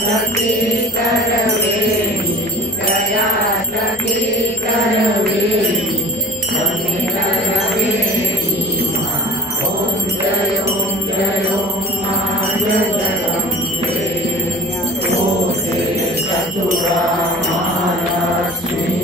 सखी करवेणी दया सखी करवेणी समेत रवेणी ओम जय मां जगदम्बे ओते चतुरा महालक्ष्मी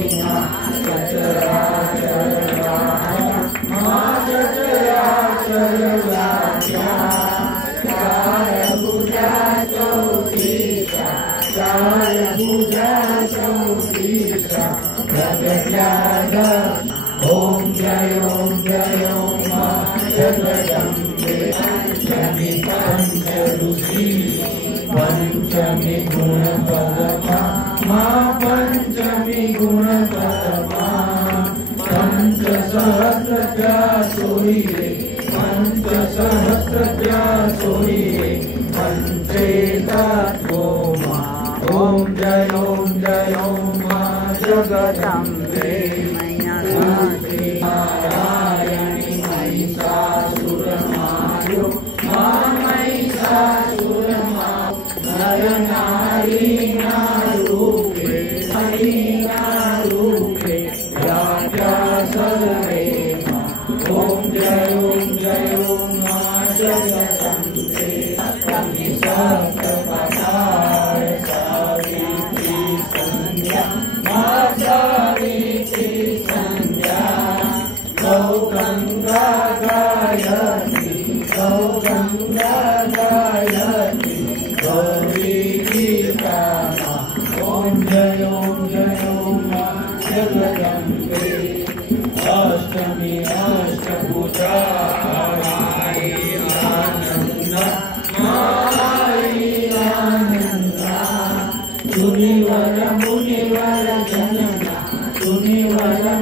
ओम जय मां जगदम्बे पंचमी पंचरुषि पंचमी गुण पदमा मां पंचमी गुण पदमा पंच सहस्र सोइए पंच सहस्र सोइए पंचेता ओम जय मां जगदम्बे नारायणी महिषासुरमार्यो मां महिषासुरमार्यो नर नारी रूपे हरिणा रूपे राजा सर्वे ओम जय मां जगदम्बे सप्तमी सप्तपदाय सावित्री संध्या मां सावित्री संध्या गंगा गायत्री गौरी गीता ओम जय मां जगदम्बे अष्टमी अष्टभुजा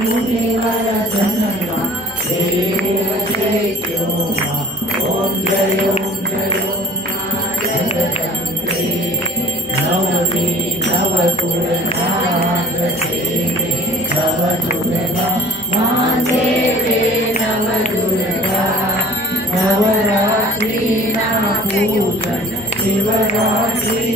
मुनिवर जनना ओम जय मां जगदम्बे नवमी नवदुर्गा मां देवे नवदुर्गा नवरात्रि पूजन शिवरात्रि